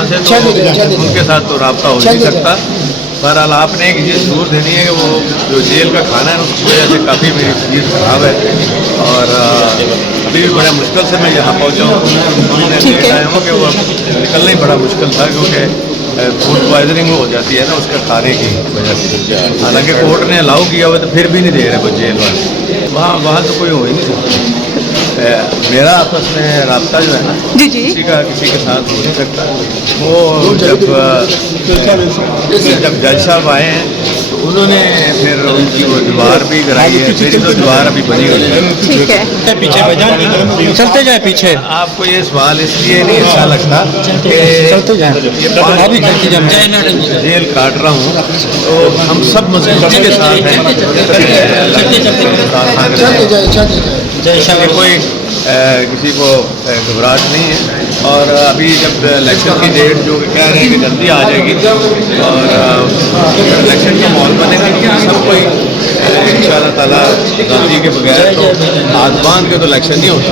वहाँ से तो उनके साथ तो रब्ता हो नहीं सकता। बहरहाल आपने एक चीज़ जरूर देनी है कि वो जो जेल का खाना है उसकी वजह से काफ़ी मेरी तबीयत खराब है और अभी भी बड़ा मुश्किल से मैं यहाँ पहुँचा हूँ। मैं हूँ कि वो निकलना ही बड़ा मुश्किल था क्योंकि फूड पॉइजनिंग हो जाती है ना उसका खाने की वजह से। हालांकि कोर्ट ने अलाउ किया हुआ तो फिर भी नहीं दे रहे वो जेल वाले। वहाँ वहाँ तो कोई हो ही नहीं सकता। मेरा आपस में रास्ता जो है ना जी जी किसी का किसी के साथ हो नहीं सकता। वो जब जज साहब आए हैं तो उन्होंने फिर उनकी वो दीवार भी कराई है। मेरी तो दीवार अभी बनी हुई है। ठीक है। पीछे चलते जाए पीछे। आपको ये सवाल इसलिए नहीं अच्छा लगता कि चलते जाए ये अभी जेल काट रहा हूँ तो हम सब मजबूती के साथ हैं। इसलिए कोई किसी को घबराहट नहीं है। और अभी जब इलेक्शन की डेट जो कह रहे हैं कि जल्दी आ जाएगी और इलेक्शन का माहौल बनेगा तो सब कोई इंशाअल्लाह ताला गांधी के बगैर तो हाथ बांध के तो इलेक्शन नहीं होता।